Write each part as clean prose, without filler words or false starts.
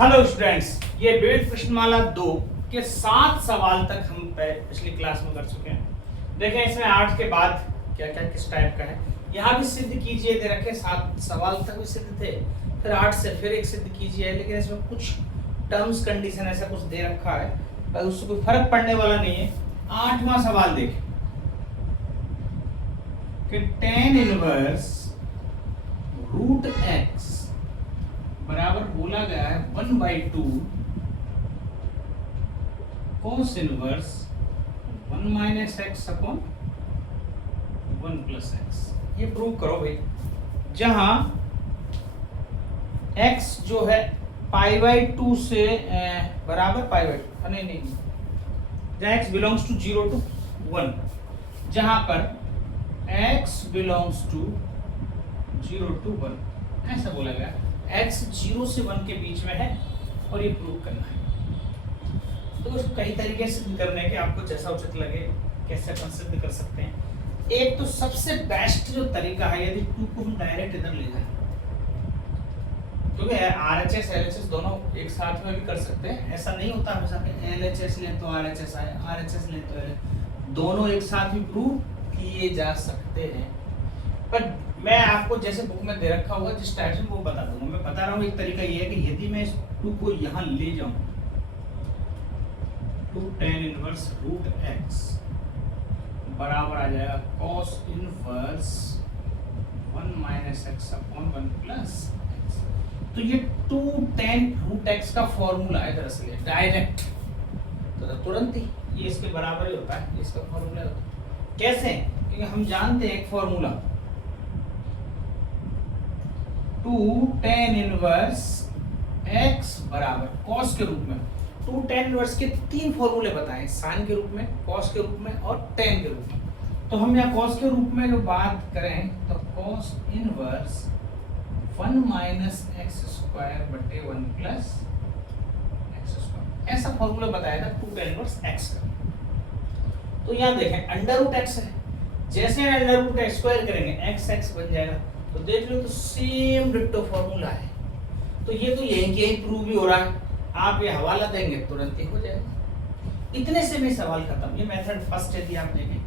Hello students, ये विविध प्रश्नमाला 2 के 7 सवाल तक हम पिछली क्लास में कर चुके हैं। देखें इसमें 8 के बाद क्या क्या किस टाइप का है। यहाँ भी सिद्ध कीजिए दे रखे, 7 सवाल तक भी सिद्ध थे, फिर 8 से फिर एक सिद्ध कीजिए, लेकिन इसमें कुछ टर्म्स कंडीशन ऐसा कुछ दे रखा है पर उससे कोई फर्क पड़ने वाला नहीं है। 8वां सवाल देखें कि tan इनवर्स रूट एक्स बराबर बोला गया है 1/2 cos inverse 1 minus x upon 1 plus x. ये प्रूव करो भाई, जहां x जो है π/2 से बराबर π/2 नहीं, जहां x बिलोंग्स टू 0 to 1, जहां पर x बिलोंग्स टू 0 to 1 ऐसा बोला गया। x 0 से 1 के बीच में है और ये प्रूव करना है। तो उसको कई तरीके से सिद्ध करने के, आपको जैसा उचित लगे कैसे अपन सिद्ध कर सकते हैं। एक तो सबसे बेस्ट जो तरीका है, यदि 2 को हम डायरेक्ट इधर ले जाएं, क्योंकि RHS LHS दोनों एक साथ में भी कर सकते हैं। ऐसा नहीं होता हमेशा कि LHS लें तो RHS आए, RHS लें तो LHS, दोनों एक साथ भी प्रूव किए जा सकते हैं। पर मैं आपको जैसे बुक में दे रखा होगा जिस टाइप से वो बता दूंगा। मैं बता रहा हूँ एक तरीका ये है कि यदि मैं इस 2 को यहाँ ले जाऊं तो tan इनवर्स रूट एक्स बराबर आ जाएगा cos inverse 1 minus x upon 1 plus x. तो ये 2 tan रूट एक्स का फॉर्मूला है दरअसल डायरेक्ट, तो तुरंत ही ये इसके बराबर ही होता है, ये इसका फॉर्मूला होता है। कैसे? क्योंकि हम जानते हैं एक फॉर्मूला 2 tan इनवर्स x बराबर cos के रूप में। 2 tan इनवर्स के 3 फॉर्मूले बताएं, sin के रूप में, cos के रूप में और tan के रूप में। तो हम यहाँ cos के रूप में जो बात करें तो cos inverse 1 minus x square बटे 1 प्लस एक्स स्क्वायर, ऐसा फॉर्मूला बताया था 2 tan इनवर्स x का। तो यहाँ देखें अंडर रूट x है, जैसे अंडर रूट x स्क्वायर करेंगे x बन जाएगा। तो देख लो तो सेम डिट्टो फॉर्मूला है। तो ये तो यहीं के ही प्रूव भी हो रहा है, आप ये हवाला देंगे तुरंत ही हो जाएगा। इतने से भी सवाल खत्म। ये मेथड फर्स्ट यदि आप देखें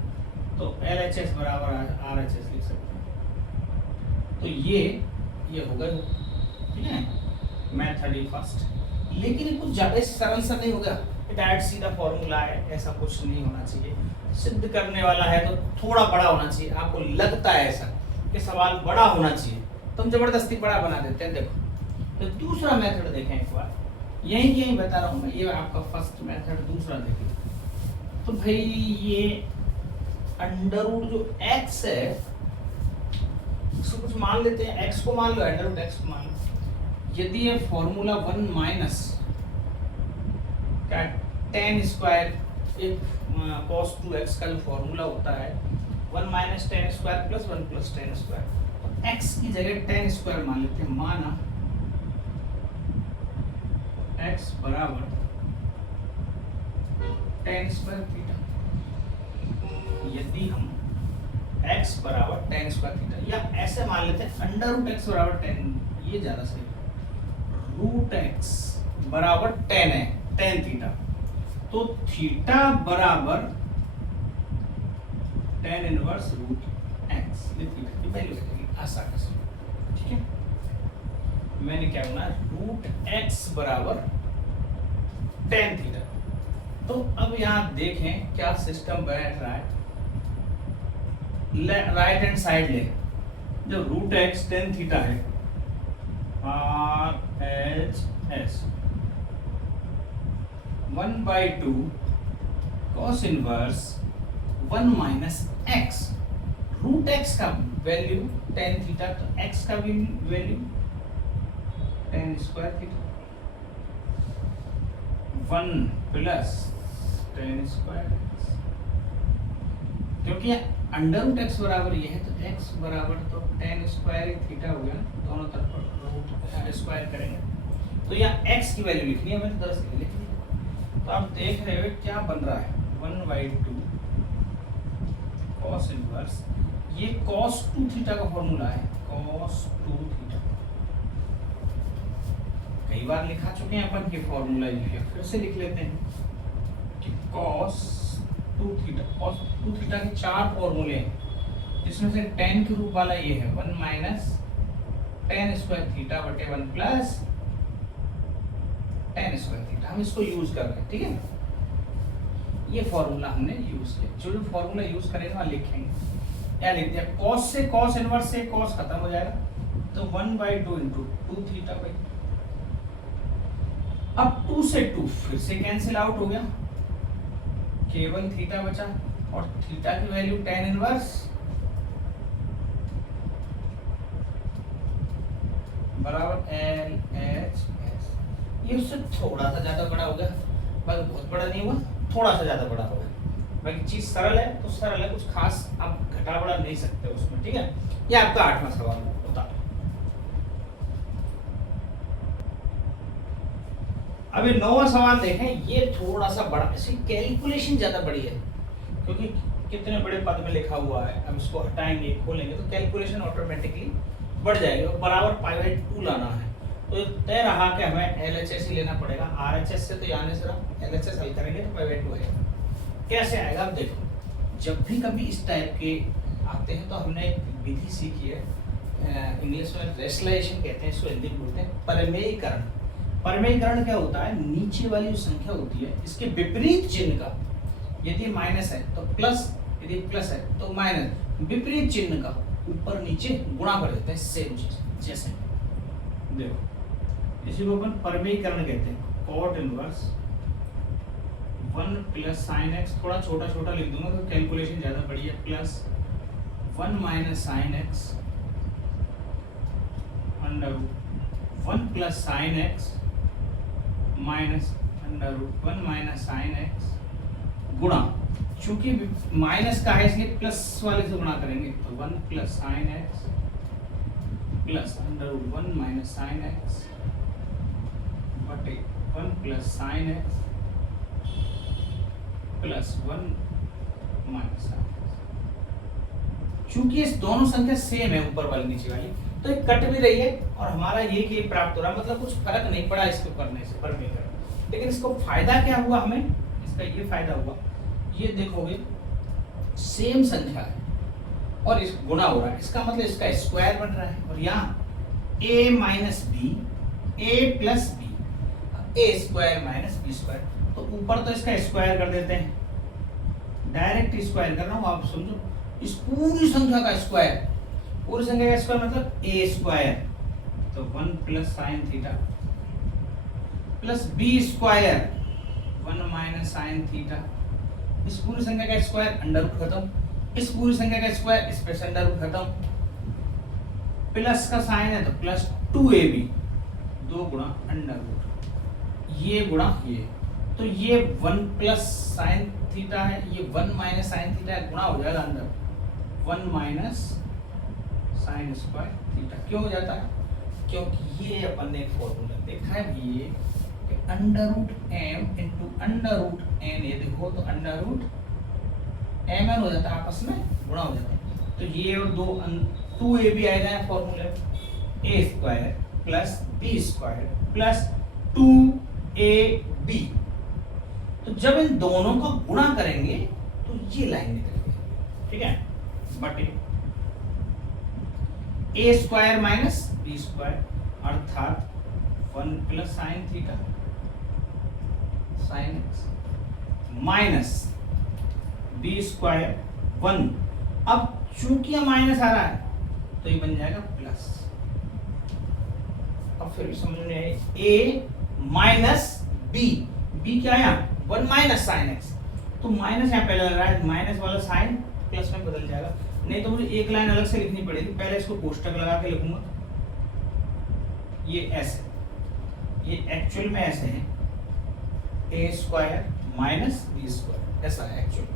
तो LHS बराबर RHS लिख सकते हैं। तो ये होगा, ठीक है, मेथड ही फर्स्ट। लेकिन ये कुछ ज्यादा सरल सा नहीं होगा, डायरेक्ट सीधा फॉर्मूला है, ऐसा कुछ नहीं होना चाहिए। सिद्ध करने वाला है तो थोड़ा बड़ा होना चाहिए। आपको लगता है ऐसा कि सवाल बड़ा होना चाहिए तो हम जबरदस्ती बड़ा बना देते हैं। देखो तो दूसरा मेथड देखें एक बार, यही बता रहा हूँ मैं, ये आपका फर्स्ट मेथड। दूसरा देखें तो भाई ये अंडर रूट जो x है इसको कुछ मान लेते हैं, x को मान लो, अंडर रूट x को मान लो। यदि ये फॉर्मूला 1 माइनस tan स्क्वायर एक cos 2x का जो फॉर्मूला होता है 1 minus tan square plus 1 plus tan square, तो x की जगह tan स्क्वायर मान लेते हैं। माना x बराबर tan स्क्वायर थीटा। यदि हम x बराबर tan स्क्वायर थीटा, या ऐसे मान लेते हैं अंडर रूट x बराबर tan, ये ज्यादा सही है। रूट x बराबर tan है, tan थीटा, तो थीटा बराबर tan इनवर्स रूट x, ये थीटा की वैल्यू है आसान से, ठीक है। मैंने क्या बोला, रूट x बराबर tan थीटा। तो अब यहाँ देखें क्या सिस्टम बैठ रहा है। राइट हैंड साइड ले, जो रूट x tan थीटा है RHS 1/2 cos inverse 1 minus X. Root X का वैल्यू tan थीटा, तो x का भी value tan square theta 1 plus tan square X. क्योंकि अंडर रूट एक्स बराबर ये है तो x बराबर तो tan स्क्वायर थीटा हो गया, दोनों तरफ रूट स्क्वायर करेंगे तो यहाँ x की वैल्यू लिखनी है, मैंने दरअसल लिखी है। तो आप देख रहे हो क्या बन रहा है 1/2 cos इनवर्स, ये cos 2 थीटा का फॉर्मूला है, cos 2 थीटा कई बार लिखा चुके हैं अपन ये फॉर्मूला, फिर से लिख लेते हैं कि cos 2 थीटा के 4 फॉर्मूले हैं, जिसमें से tan के रूप वाला ये है 1 माइनस tan स्क्वायर थीटा बटे 1 प्लस tan स्क्वायर थीटा। हम इसको यूज कर रहे हैं, ठीक है। ये फॉर्मूला हमने यूज किया, जो भी फॉर्मूला यूज करेंगे वहां लिखेंगे। क्या लिख दिया, cos से cos इनवर्स से cos खत्म हो जाएगा, तो 1/2 इंटू 2 थीटा बाई, अब 2 से 2 फिर से कैंसिल आउट हो गया, केवल थीटा बचा, और थीटा की वैल्यू tan इनवर्स बराबर LHS। ये उससे थोड़ा सा ज्यादा बड़ा हो गया, बाकी बहुत बड़ा नहीं हुआ, थोड़ा सा ज्यादा बड़ा हो गया। बाकी चीज सरल है तो सरल है, कुछ खास आप घटा बढ़ा नहीं सकते उसमें, ठीक है। ये आपका 8वां सवाल होता है। अभी 9वां सवाल देखें, ये थोड़ा सा बड़ा, इसकी कैलकुलेशन ज्यादा बड़ी है, क्योंकि कितने बड़े पद में लिखा हुआ है। अब इसको हटाएंगे खोलेंगे तो कैलकुलेशन ऑटोमेटिकली बढ़ जाएगी, और बराबर π/2 लाना है। तो तय रहा कि हमें LHS ही लेना पड़ेगा, RHS से तो यानी सिर्फ LHS हल करेंगे तो π/2 आएगा। कैसे आएगा अब देखो, जब भी कभी इस टाइप के आते हैं तो हमने एक विधि सीखी है, इंग्लिश में रेशनलाइजेशन कहते हैं, इसको हिंदी में बोलते हैं परमेयीकरण। परमेयीकरण क्या होता है, नीचे वाली जो संख्या होती है इसके विपरीत चिन्ह का, यदि माइनस है तो प्लस, यदि प्लस है तो माइनस, विपरीत चिन्ह का ऊपर नीचे गुणा कर देते हैं, सेम चीज। जैसे देखो, इसी को अपन परमेयीकरण कहते हैं, cot inverse 1 plus sine x, थोड़ा छोटा छोटा लिख दूंगा तो कैलकुलेशन ज्यादा बड़ी है, plus 1 minus sine x under 1 plus sine x minus under 1 minus sine x गुणा, चूंकि माइनस का है इसलिए प्लस वाले से गुणा करेंगे, तो 1 plus sine x plus under 1 minus sine x बटे 1 plus sine x plus 1 minus sine x. चूंकि इस दोनों संख्या सेम है ऊपर वाली नीचे वाली, तो ये कट भी रही है और हमारा ये कि प्राप्त हो रहा है, मतलब कुछ फर्क नहीं पड़ा इसको करने से, परमेयीकरण। लेकिन इसको फायदा क्या हुआ हमें, इसका ये फायदा हुआ, ये देखोगे सेम संख्या है और इस गुणा हो रहा है, इसका मतलब इसका स्क्वायर बन रहा है, और यहाँ a minus B A plus B, A square minus B square, तो ऊपर तो इसका स्क्वायर कर देते हैं, डायरेक्ट स्क्वायर कर रहा हूँ, आप समझो इस पूरी संख्या का स्क्वायर, पूरी संख्या का स्क्वायर मतलब a स्क्वायर, तो 1 plus sine theta plus B square 1 minus sine theta, इस पूरी संख्या का स्क्वायर अंडर रूट खत्म, इस पूरी संख्या का स्क्वायर इस पे अंडर रूट खत्म, प्लस का साइन है तो प्लस 2ab 2 गुणा अंडर रूट, ये गुणा ये, तो ये 1 प्लस साइन थीटा है, ये 1 माइनस साइन थीटा है, गुणा हो जाएगा अंदर 1 माइनस साइन स्क्वायर थीटा। क्यों हो जाता है, क्योंकि ये अपन ने एक फॉर्मूला देखा है ये कि under root m into under root n, ये देखो तो अंडर रूट mn हो जाता है, आपस में गुणा हो जाता है, तो ये और 2ab आएगा फॉर्मूले, a square plus b square plus 2ab, तो जब इन दोनों का गुणा करेंगे तो ये लाइन निकलेगी, ठीक है, बटे a square minus b square अर्थात 1 plus sine theta sine x minus b square 1, अब चूंकि यह माइनस आ रहा है तो ये बन जाएगा प्लस, अब फिर भी समझ में आए, a माइनस b क्या आया 1 माइनस साइन एक्स, तो माइनस यहाँ पहले लग रहा है, माइनस वाला साइन प्लस में बदल जाएगा, नहीं तो मुझे एक लाइन अलग से लिखनी पड़ेगी, पहले इसको कोष्टक लगा के लिखूंगा, ये ऐसे, ये एक्चुअल में ऐसे है, a square minus B square, ऐसा है एक्चुअल।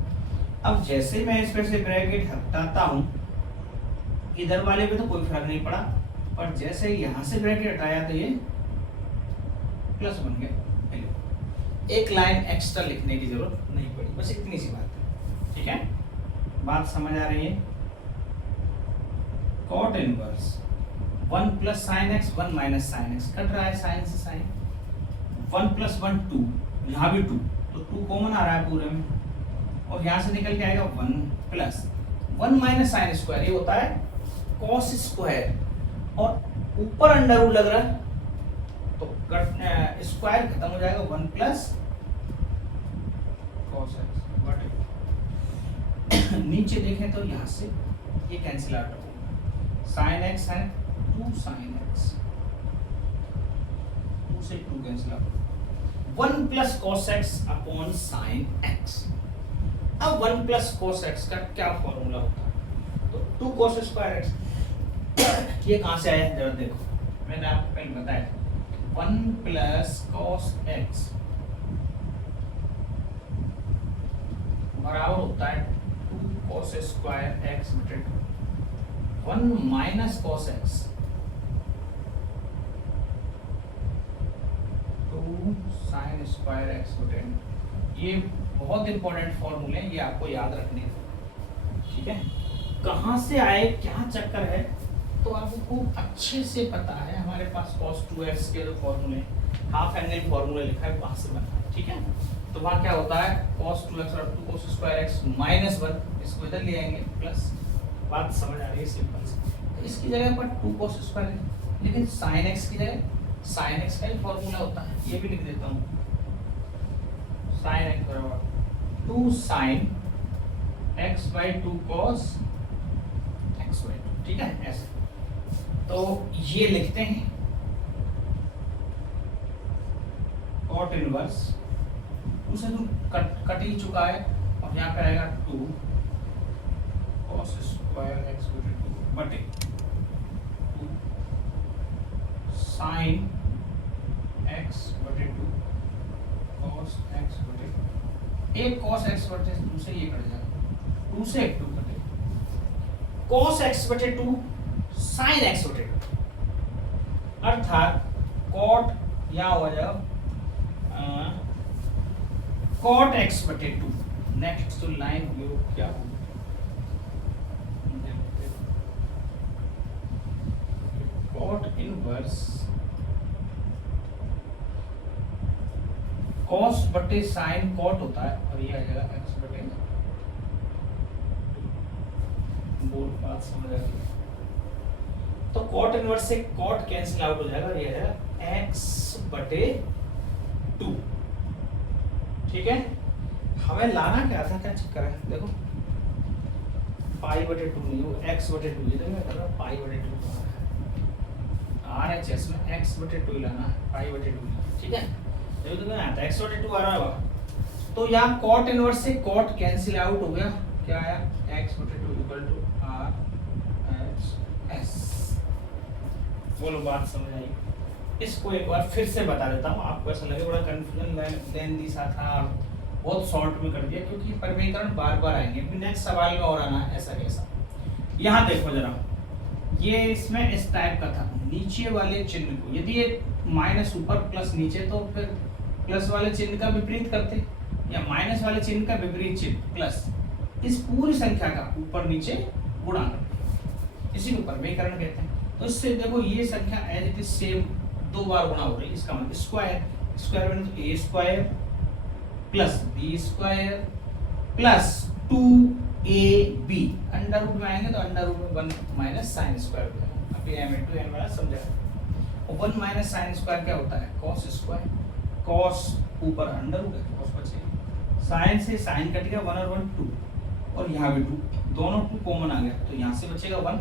अब जैसे मैं इस पर से ब्रैकेट हटाता हूं, इधर वाले पे तो कोई फर्क नहीं पड़ा, पर जैसे यहां से ब्रैकेट हटाया तो ये प्लस बन गया, एक लाइन एक्स्ट्रा लिखने की जरूरत नहीं पड़ी, बस इतनी सी बात है, ठीक है, बात समझ आ रही है। Cot inverse 1 plus sine x 1 minus sine x, कट रहा है साइन से साइन, 1 प्लस 1 2, यहाँ भी 2, तो 2 कॉमन आ रहा है पूरे में, और यहाँ से निकल के आएगा 1 प्लस 1 माइनस साइन स्क्वायर, ये होता है कॉस स्क्वायर, और ऊपर अंडर रूट लग रहा है तो स्क्वायर खत्म हो जाएगा, 1 प्लस कॉस एक्स, नीचे देखें तो यहाँ से ये कैंसिल आउट होगा, साइन एक्स है 2 साइन एक्स, 2 से 2 cancel out, 1 plus cos x upon sine x. अब 1 प्लस कॉस एक्स का क्या फॉर्मूला होता है, तो 2 कॉस स्क्वायर एक्स, ये कहाँ से आया जरा देखो, मैंने आपको पहले बताया 1 प्लस कॉस एक्स बराबर होता है 2 cos स्क्वायर एक्स बटे 2, 1 minus cos x 2 sine square x बटे 2। ये बहुत इंपॉर्टेंट फॉर्मूले हैं, ये आपको याद रखने हैं, ठीक है। कहाँ से आए, क्या चक्कर है, तो आपको अच्छे से पता है, हमारे पास cos 2x के जो फॉर्मूले, हाफ एंगल फॉर्मूला लिखा है, वहां से बना है, ठीक है। तो वहाँ क्या होता है cos 2x और 2 cos स्क्वायर एक्स माइनस 1, इसको इधर ले आएंगे प्लस, बात समझ आ रही है सिंपल से, तो इसकी जगह पर 2 cos स्क्वायर, लेकिन sin x की जगह sin x का ही फॉर्मूला होता है, ये भी लिख देता हूँ, sin x बराबर 2 sin x by 2 cos x by 2, ठीक है ऐसे। तो ये लिखते हैं cot इनवर्स, उसे तो कट ही चुका है, और यहाँ पे आएगा 2 cos स्क्वायर एक्स बटे 2 साइन एक्स बटे 2 cos एक्स बटे 2, एक cos एक्स बटे 2 से ये कट जाएगा, 2 से 2 कटे, cos एक्स बटे 2 साइन एक्स बटे 2, अर्थात cot यहाँ हो जाएगा cot x बटे 2। नेक्स्ट तो लाइन व्यू क्या होगा, cot इनवर्स cos बटे साइन cot होता है, और ये आ जाएगा x बटे 2, बोल बात समझ आ रही है। तो cot इनवर्स से cot कैंसिल आउट हो जाएगा, और ये आ जाएगा x बटे 2, ठीक है। हमें लाना क्या था, क्या चक्कर है, देखो पाई बटे 2 नहीं, वो x बटे 2, ये देखो पाई बटे 2 RHS में x बटे 2 लाना है, पाई बटे 2, ठीक है। देखो तो आता है x बटे 2 आ रहा होगा, तो यहाँ cot इनवर्स से cot कैंसिल आउट हो गया, क्या आया x बटे 2 इक्वल टू RHS। बोलो बात समझ आई। इसको एक बार फिर से बता देता हूँ, आपको ऐसा लगे बड़ा कंफ्यूजन लेंदी सा था, बहुत शॉर्ट में कर दिया, क्योंकि परिमीकरण बार बार आएंगे, नेक्स्ट सवाल में और आना है ऐसा कैसा। यहाँ देखो जरा, ये इसमें इस टाइप का था, नीचे वाले चिन्ह को यदि ये माइनस ऊपर प्लस नीचे, तो फिर प्लस वाले चिन्ह का विपरीत करते, या माइनस वाले चिन्ह का विपरीत चिन्ह प्लस, इस पूरी संख्या का ऊपर नीचे गुणा करते, इसी को परिमीकरण कहते हैं। तो इससे देखो ये संख्या एज इट इज सेम 2 बार गुणा हो रही है, इसका मतलब स्क्वायर, स्क्वायर बने तो a square plus b square plus 2ab, under root में आएंगे तो अंडर रूट में 1 माइनस साइन स्क्वायर हो जाएगा, अभी m वाला समझा। और 1 माइनस साइन स्क्वायर क्या होता है, cos स्क्वायर, cos ऊपर अंडर रूट है, cos बचेगा, साइन से साइन कट गया, 1 और 1 2, और यहाँ भी 2, दोनों 2 कॉमन आ गया, तो यहाँ से बचेगा 1,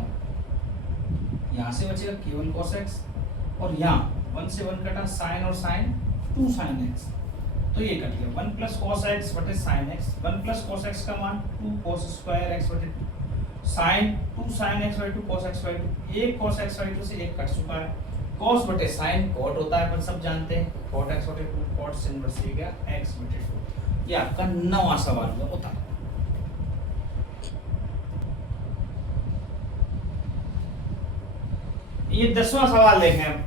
यहाँ से बचेगा केवल cos x, और यहाँ 1 से 1 कटा, साइन और साइन 2 साइन x, तो ये कट गया 1 प्लस cos x बटे sine x, 1 plus cos x का मान 2 cos स्क्वायर x बटे 2, साइन 2 साइन x बटे 2 cos x बटे 2, एक cos x बटे 2 से एक कट चुका है, cos बटे साइन cot होता है, अपन सब जानते हैं, cot x बटे 2, cot से इनवर्स ये गया x बटे 2। ये आपका 9वां सवाल होता है। ये 10वां सवाल देखें हम,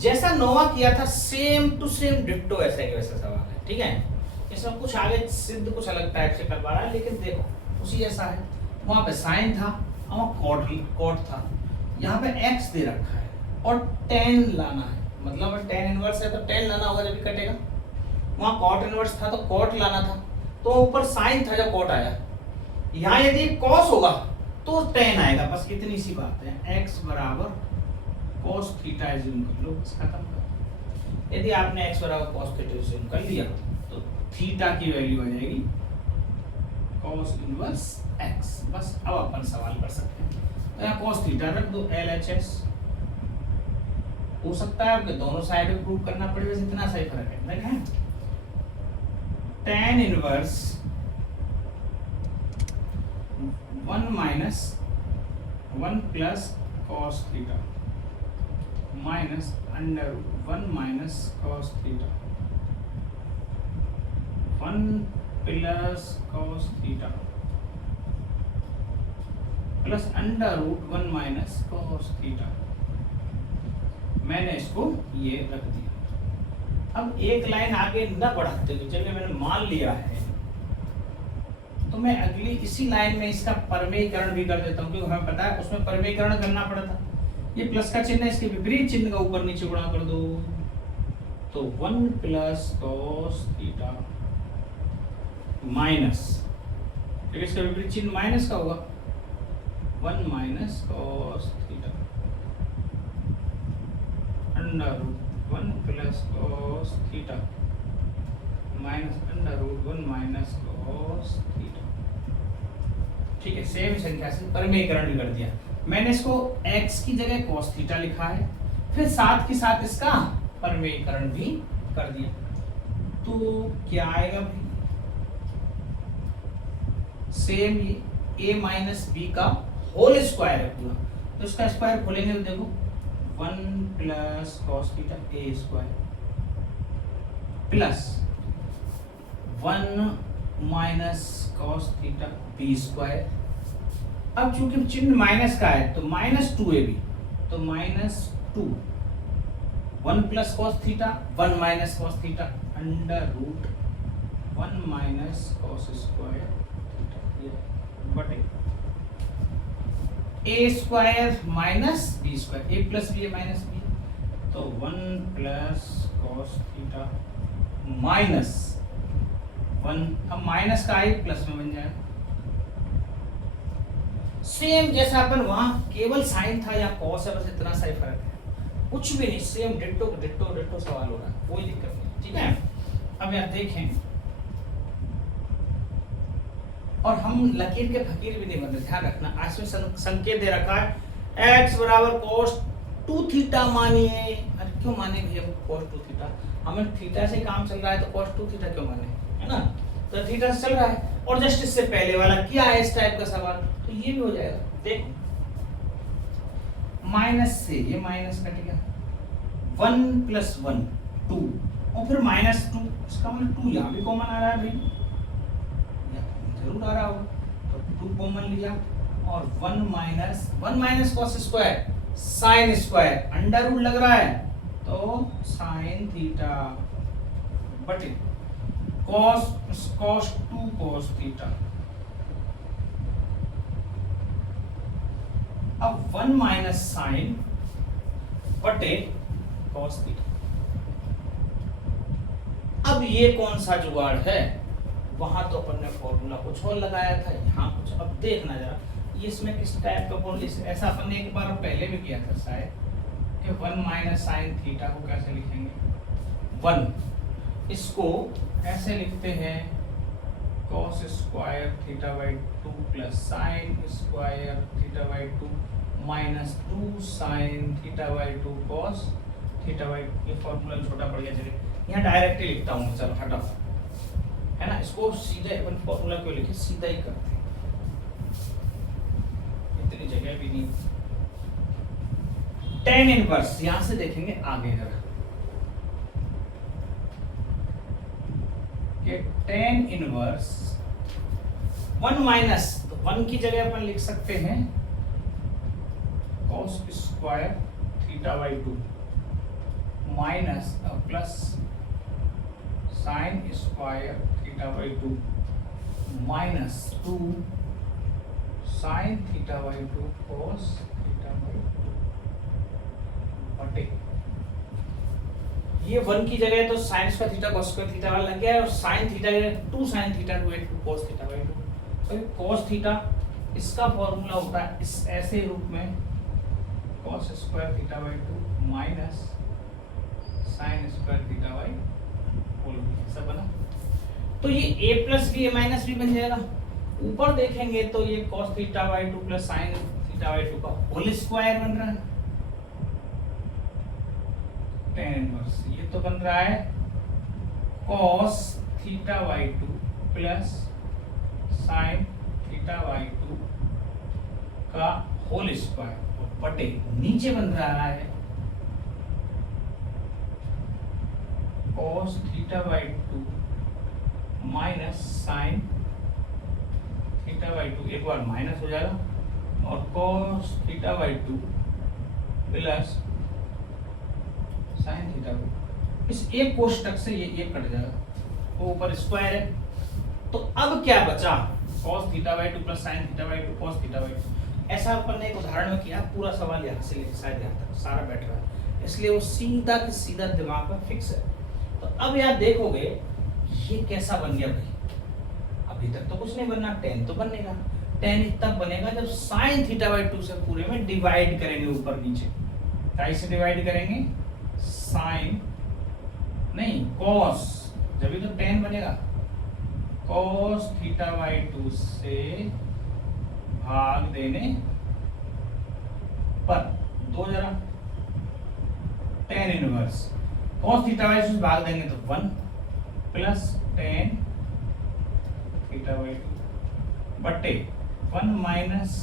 जैसा 9वां किया था सेम टू सेम डिट्टो ऐसा ही वैसा सवाल है, ठीक है। इसमें कुछ आगे सिद्ध कुछ अलग टाइप से करवा रहा है, लेकिन देखो उसी जैसा है, वहां पे साइन था और कॉट था, यहाँ पे x दे रखा है और tan लाना है, मतलब tan इनवर्स है तो tan लाना होगा जब भी कटेगा। वहाँ cot इनवर्स था तो cot लाना था, तो ऊपर sin था जब cot आया। यहाँ यदि cos होगा तो tan आएगा, बस इतनी सी बात है। x बराबर cos थीटा एज्यूम कर लो, बस खत्म कर। यदि आपने x बराबर cos थीटा एज्यूम कर लिया तो थीटा की वैल्यू आ जाएगी cos इनवर्स x। बस अब अपन सवाल कर सकते हैं। तो यहाँ cos थीटा रख दो, LHS। हो सकता है आपके दोनों साइड में प्रूव करना पड़े, वैसे इतना सही फर्क है। देखें tan inverse 1 minus 1 plus cos theta minus under 1 minus cos theta 1 plus cos theta plus under root 1 minus cos theta. मैंने इसको ये रख दिया। अब एक लाइन आगे न बढ़ाते हुए चलिए, मैंने मान लिया है तो मैं अगली इसी लाइन में इसका परमेयीकरण भी कर देता हूँ, क्योंकि हमें पता है उसमें परमेयीकरण करना पड़ता। ये प्लस का चिन्ह है, इसके विपरीत चिन्ह का ऊपर नीचे गुणा कर दो तो 1 प्लस cos थीटा माइनस, ठीक है, इसका विपरीत चिन्ह माइनस का होगा 1 minus cos theta under root 1 plus cos theta minus under root 1 minus cos theta. ठीक है, सेम संख्या से परमेयीकरण भी कर दिया। मैंने इसको x की जगह cos थीटा लिखा है, फिर साथ के साथ इसका परमेयीकरण भी कर दिया। तो क्या आएगा भाई, सेम ये a माइनस बी का होल स्क्वायर है पूरा, तो इसका स्क्वायर खोलेंगे तो देखो 1 plus cos theta a square plus 1 minus cos theta b square. अब चूंकि चिन्ह माइनस का है तो माइनस 2ab, तो minus 2 1 plus cos theta 1 minus cos theta under root 1 minus cos square theta बटे a square minus b square, a plus b minus b, तो 1 plus cos theta minus 1, अब माइनस का आई plus में बन जाएगा। Same जैसा अपन वहां केवल साइन था या कॉस है, बस इतना सा ही फर्क है, कुछ भी नहीं, सेम डिट्टो डिट्टो डिट्टो सवाल हो रहा है, कोई दिक्कत नहीं। ठीक है, अब यार देखें, और हम लकीर के फकीर भी नहीं बन रहे, ध्यान रखना। आज में संकेत दे रखा है x बराबर cos 2 थीटा मानिए। अरे क्यों माने भैया cos 2 थीटा, हमें थीटा से काम चल रहा है तो cos 2 थीटा क्यों माने, है ना, तो थीटा से चल रहा है। और जस्ट इससे पहले वाला किया है इस टाइप का सवाल, तो ये भी हो जाएगा। देखो माइनस से ये माइनस कट गया, 1 प्लस 1 2 और फिर माइनस 2, इसका मतलब 2 यहाँ भी कॉमन आ रहा है भाई, जरूर आ रहा होगा, तो 2 कॉमन लिया और 1 minus cos square sin square under root लग रहा है तो sin थीटा बटे cos 2 cos थीटा। अब 1 माइनस साइन बटे cos थीटा। अब ये कौन सा जुगाड़ है, वहां तो अपन ने फॉर्मूला कुछ और लगाया था, यहाँ कुछ। अब देखना जरा ये इसमें किस टाइप का फॉर्मूला, ऐसा अपन ने एक बार पहले भी किया था शायद, कि 1 माइनस साइन थीटा को कैसे लिखेंगे, 1 इसको ऐसे लिखते हैं cos square theta by 2 plus sign square theta by 2 minus 2 sign theta by 2 cos theta by, ये फॉर्मूला छोटा पड़ गया, चलिए यहाँ डायरेक्ट ही लिखता हूँ, चलो हटाओ, है ना, इसको सीधे अपन फॉर्मूला क्यों लिखे, सीधा ही करते हैं, इतनी जगह भी नहीं। tan इनवर्स यहां से देखेंगे आगे जरा, कि tan इनवर्स 1 माइनस, तो 1 की जगह अपन लिख सकते हैं cos square theta by 2 minus plus sign square theta by 2 minus 2 sign theta by 2 cos theta by 2। बटे ये 1 की जगह तो sign square theta cos square theta वाला लग गया है, और साइन थीटा की जगह 2 sine theta 2 cos theta by 2। तो cos थीटा इसका फॉर्मूला होता है इस ऐसे रूप में cos square theta by 2 minus sine square theta by whole सब बना। तो ये a plus B a minus b बन जाएगा। ऊपर देखेंगे तो ये cos theta by 2 plus sine theta by 2 का होल स्क्वायर बन रहा है tan इनवर्स। ये तो बन रहा है cos theta by 2 plus sine theta by 2 का होल स्क्वायर बटे नीचे बन रहा है cos theta by 2 minus sine theta by 2, एक बार माइनस हो जाएगा, और cos theta by 2 plus sine theta by, इस एक कोष्टक से ये कट जाएगा, वो ऊपर स्क्वायर है। तो अब क्या बचा cos theta by 2 plus sine theta by 2 cos theta by 2। ऐसा अपन ने एक उदाहरण में किया, पूरा सवाल यहाँ से लेकर शायद यहाँ तक सारा बैठ रहा है, इसलिए वो सीधा के सीधा दिमाग में फिक्स है। तो अब यार देखोगे ये कैसा बन गया भाई, अभी तक तो कुछ नहीं बनना, tan तो बनेगा। tan तब बनेगा जब साइन थीटा बाई 2 से पूरे में डिवाइड करेंगे ऊपर नीचे। कैसे डिवाइड करेंगे? साइन नहीं cos, जब तो tan बनेगा, cos थीटा बाई 2 से भाग देने पर दो जरा tan inverse cos theta by 2 से भाग देंगे तो 1 प्लस tan थीटा बाई 2 बटे 1 माइनस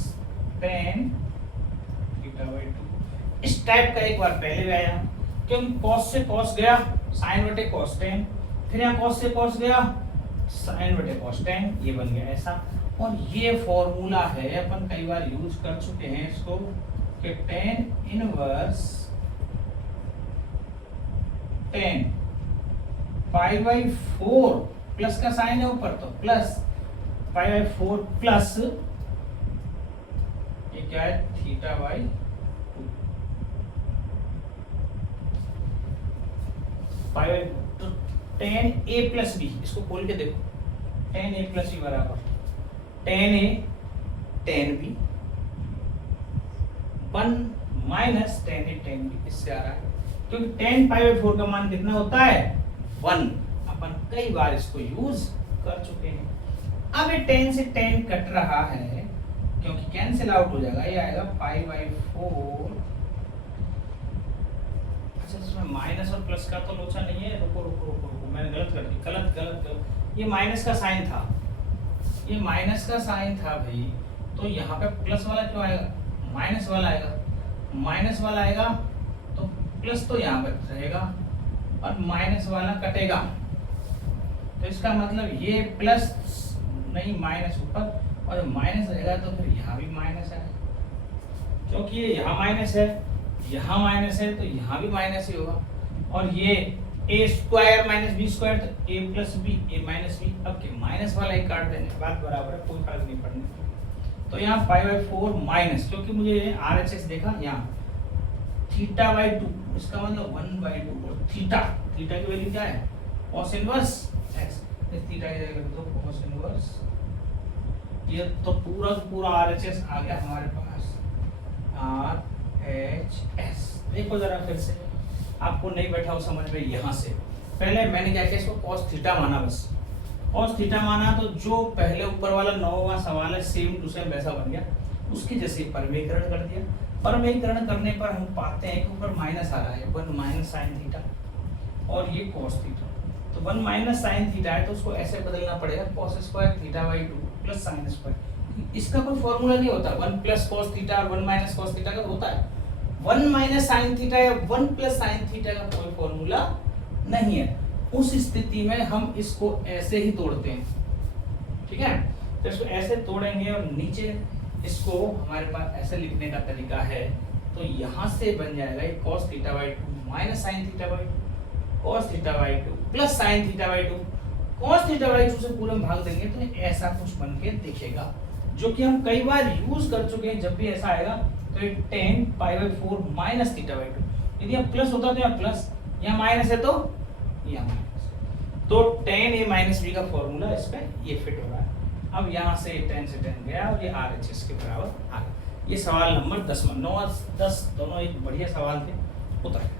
tan थीटा बाई 2। इस टाइप का एक बार पहले भी आया, क्योंकि cos से cos गया sin बटे cos tan, फिर यहाँ cos से cos गया sin बटे cos tan, ये बन गया ऐसा। और ये फॉर्मूला है, अपन कई बार यूज कर चुके हैं इसको, कि tan inverse tan pi by 4 plus का साइन है ऊपर तो प्लस पाई बाई 4 प्लस ये क्या है थीटा बाई 2 पाई बाई, तो tan a प्लस बी, इसको खोल के देखो, tan a प्लस बी बराबर tan a tan b 1 minus tan a tan b, इससे आ रहा है क्योंकि tan पाई बाई 4 का मान कितना होता है 1। अपन कई बार इसको यूज कर चुके हैं। अब ये tan से tan कट रहा है क्योंकि कैंसिल आउट हो जाएगा, ये आएगा पाई बाई 4। अच्छा इसमें माइनस और प्लस का तो लोचा नहीं है, रुको रुको रुको रुको, मैंने गलत कर दी, गलत गलत गलत, ये माइनस का साइन था, ये माइनस का साइन था भाई, तो यहाँ पे प्लस वाला क्यों आएगा, माइनस वाला आएगा, माइनस वाला आएगा तो प्लस तो यहाँ पे रहेगा और माइनस वाला कटेगा, तो इसका मतलब ये प्लस नहीं माइनस ऊपर, और माइनस रहेगा तो फिर यहाँ भी माइनस है, क्योंकि ये यहाँ माइनस है, यहाँ माइनस है, तो यहाँ भी माइनस ही होगा। और ये ए स्क्वायर माइनस बी स्क्वायर, तो ए plus B a minus B, अब के माइनस वाला ही काट देंगे, बात बराबर है, कोई फर्क नहीं पड़ने। तो यहाँ पाई बाई 4 माइनस, क्योंकि मुझे RHS देखा यहाँ थीटा बाई 2, इसका मतलब 1 बाई 2, और थीटा थीटा की वैल्यू क्या है cos इनवर्स x, थीटा की जगह तो cos इनवर्स, ये तो पूरा पूरा RHS आ गया हमारे पास, RHS। देखो जरा फिर से, आपको नहीं बैठा हो समझ में, यहाँ से पहले मैंने क्या किया, इसको cos थीटा माना, बस cos थीटा माना, तो जो पहले ऊपर वाला 9वां सवाल है सेम टू सेम वैसा बन गया, उसके जैसे परमेयीकरण कर दिया। परमेयीकरण करने पर हम पाते हैं कि ऊपर माइनस आ रहा है, 1 माइनस साइन थीटा, और ये cos थीटा, तो 1 माइनस साइन थीटा है तो उसको ऐसे बदलना पड़ेगा cos square theta by 2 plus sine square. इसका कोई फॉर्मूला नहीं होता 1 प्लस cos थीटा और 1 माइनस cos थीटा का होता है, 1 माइनस साइन थीटा या 1 प्लस साइन थीटा का कोई फॉर्मूला नहीं है। उस स्थिति में हम इसको ऐसे ही तोड़ते हैं, ठीक है, तो इसको ऐसे तोड़ेंगे और नीचे इसको हमारे पास ऐसे लिखने का तरीका है, तो यहाँ से बन जाएगा ये cos theta by 2 minus sine theta by 2 cos theta by 2 plus sine theta by 2, cos theta by 2 से पूरे में भाग देंगे तो ऐसा कुछ बन के दिखेगा, जो कि हम कई बार यूज कर चुके हैं। जब भी ऐसा आएगा तो ये tan pi by 4 minus theta by 2, यदि यहाँ प्लस होता तो यहाँ प्लस, यहाँ माइनस है तो यहाँ माइनस। तो tan a माइनस बी का फॉर्मूला इस पे ये फिट हो रहा है। अब यहाँ से tan से tan गया और ये RHS के बराबर आ गया। ये सवाल नंबर 10 में 9 10 दोनों एक बढ़िया सवाल थे, उतर गए।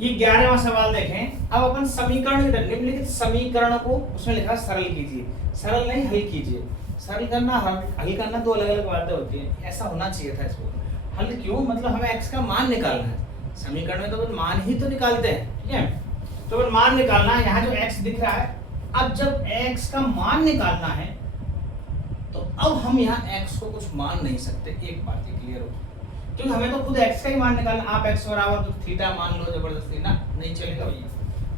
ये 11वां सवाल देखें। अब अपन समीकरण की तरह निम्नलिखित समीकरण को उसमें लिखा सरल कीजिए, सरल नहीं हल कीजिए। सरल करना हल करना दो अलग अलग बातें होती हैं, ऐसा होना चाहिए था इसको। हल क्यों, मतलब हमें x का मान निकालना है। समीकरण में तो अपन मान ही तो निकालते हैं, ठीक है। तो अपन मान निकालना है, यहाँ जो x दिख रहा है। अब जब x का मान निकालना है तो अब हम यहाँ x को कुछ मान नहीं सकते, एक बात ये क्लियर हो, क्योंकि हमें तो खुद x का ही मान निकालना। आप x बराबर तो थीटा मान लो जबरदस्ती ना, नहीं चलेगा भैया।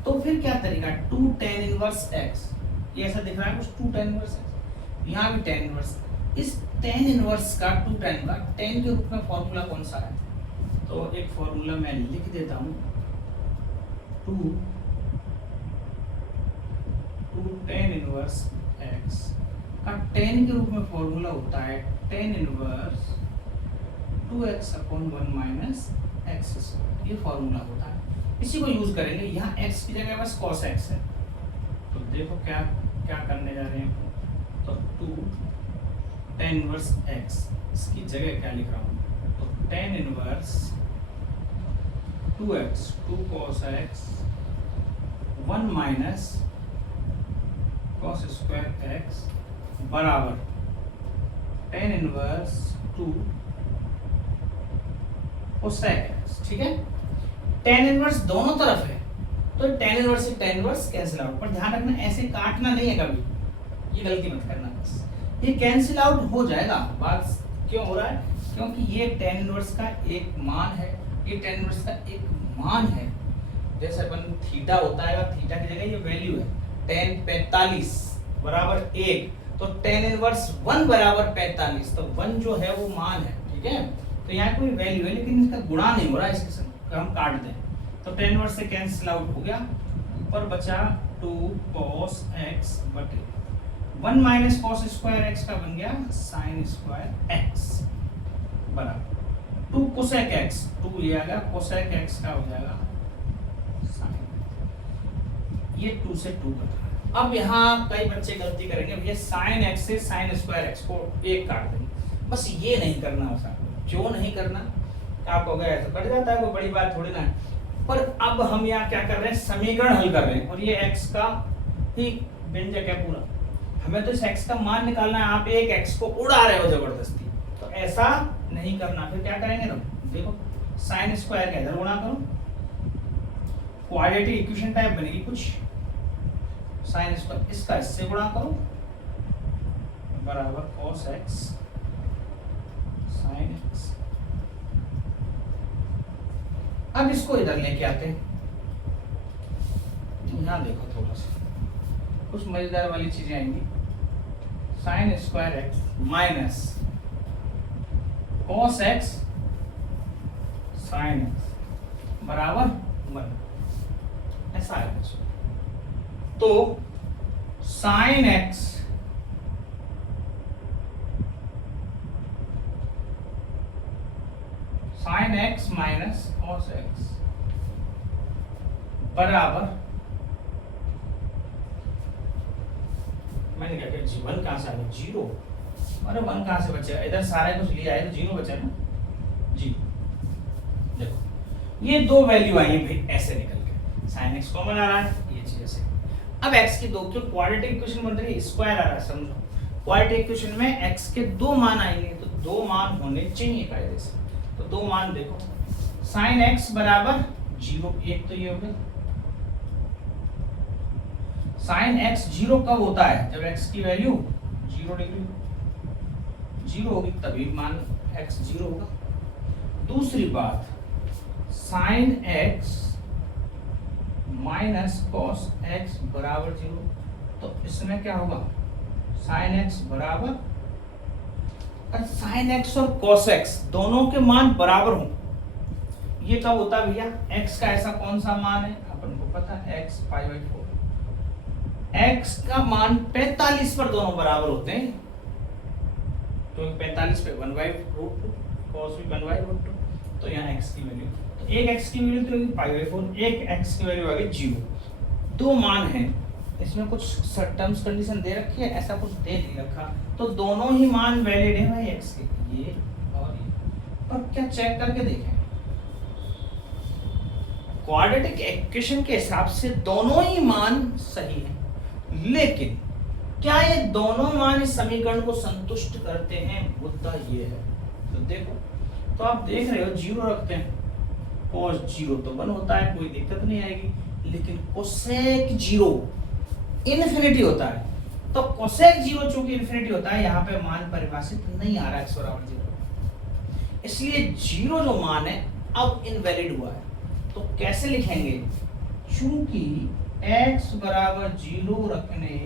तो फिर क्या तरीका, 2 tan इनवर्स x, ये ऐसा दिख रहा है कुछ 2 tan इनवर्स x, यहाँ भी tan इनवर्स। इस tan इनवर्स का 2 tan का tan के रूप में फॉर्मूला कौन सा है, तो एक फॉर्मूला मैं लिख देता हूँ। 2 tan इनवर्स x का tan के रूप में फॉर्मूला होता है tan inverse 2x/1 minus x², ये फॉर्मूला होता है। इसी को यूज करेंगे। यहाँ x की जगह बस cos x है, तो देखो क्या क्या करने जा रहे हैं। तो 2 tan इनवर्स x, इसकी जगह क्या लिख रहा हूँ, तो tan inverse 2x 2 cos x 1 minus cos square x बराबर tan इनवर्स 2 cosec x, ठीक है। tan इनवर्स दोनों तरफ है, तो tan इनवर्स से tan इनवर्स कैंसिल आउट। पर ध्यान रखना ऐसे काटना नहीं है कभी, ये गलती मत करना। बस ये कैंसिल आउट हो जाएगा। बात क्यों हो रहा है, क्योंकि ये tan इनवर्स का एक मान है, ये tan इनवर्स का एक मान है। जैसे अपन थीटा होता है, थीटा की जगह ये वैल्यू है tan 45 बराबर 1, तो tan इनवर्स 1 बराबर 45, तो 1 जो है वो मान है, ठीक है। तो यहाँ कोई वैल्यू है लेकिन इसका गुणा नहीं हो रहा है, इसके हम काट दें तो tan इनवर्स से कैंसिल आउट हो गया। ऊपर बचा 2 cos x बटे 1 माइनस cos स्क्वायर x का बन गया sin स्क्वायर x बराबर 2 cosec x, 2 ये आ गया cosec x का हो जाएगा sin, ये 2 से 2 कटा। अब यहाँ कई बच्चे गलती करेंगे, भैया sin x से sin स्क्वायर x को एक काट देंगे। बस ये नहीं करना है साहब। क्यों नहीं करना, आप हो गया तो कट जाता है, कोई बड़ी बात थोड़ी ना है। पर अब हम यहाँ क्या कर रहे हैं, समीकरण हल कर रहे हैं, और ये x का ही व्यंजक है पूरा। हमें तो इस x का मान निकालना है, आप एक x को उड़ा रहे हो जबरदस्ती, तो ऐसा नहीं करना। फिर क्या करेंगे ना, देखो sin स्क्वायर का इधर गुणा करो, क्वाड्रेटिक इक्वेशन टाइप बनेगी कुछ, sin स्क्वायर इसका इससे गुणा करो बराबर cos x sin x। अब इसको इधर लेके आते हैं। यहाँ देखो थोड़ा सा कुछ मजेदार वाली चीजें आएंगी। sin square x minus cos x sin x बराबर 1, ऐसा है। तो sin x sin x minus cos x बराबर, मैंने क्या किया, जी 1 कहां से आ गया, 0। अरे 1 कहां से बचेगा, इधर सारा कुछ लिया है तो 0 बचा ना जी। देखो ये दो वैल्यू आई है भाई, ऐसे निकल के sin x कॉमन आ रहा है, ये चीज ऐसे। अब x की दो, क्यों क्वाड्रेटिक इक्वेशन बन रही है, स्क्वायर आ रहा है, समझो क्वाड्रेटिक इक्वेशन में x के दो मान आएंगे, तो दो मान होने चाहिए कायदे से। तो दो मान देखो, sin x बराबर 0, एक तो ये हो गया। sin x 0 कब होता है, जब x की वैल्यू 0 डिग्री 0 होगी, तभी मान x 0 होगा। दूसरी बात sin x minus cos x बराबर 0, तो इसमें क्या होगा, sin x बराबर, sin x और cos x दोनों के मान बराबर हों, ये कब होता है भैया, x का ऐसा कौन सा मान है अपन को पता है, x π/4, x का मान 45 पर दोनों बराबर होते हैं, तो 45 पे 1/√2 cos भी 1/√2, तो यहाँ x की वैल्यू, तो एक x की वैल्यू तो π/4, एक x की वैल्यू आ गई 0। दो मान है, इसमें कुछ टर्म्स कंडीशन दे रखी है, ऐसा कुछ दे नहीं रखा, तो दोनों ही मान वैलिड है भाई x के, ये और ये। पर क्या चेक करके देखें, क्वाड्रेटिक इक्वेशन के हिसाब से दोनों ही मान सही है, लेकिन क्या ये दोनों मान इस समीकरण को संतुष्ट करते हैं, मुद्दा ये है। तो देखो, तो आप देख रहे हो 0 रखते हैं, cos 0 तो 1 होता है, कोई दिक्कत नहीं आएगी, लेकिन cosec 0 इन्फिनिटी होता है, तो cosec 0 चूंकि इन्फिनिटी होता है, यहाँ पे मान परिभाषित नहीं आ रहा है x बराबर 0, इसलिए 0 जो मान है अब इनवैलिड हुआ है। तो कैसे लिखेंगे, चूंकि x बराबर 0 रखने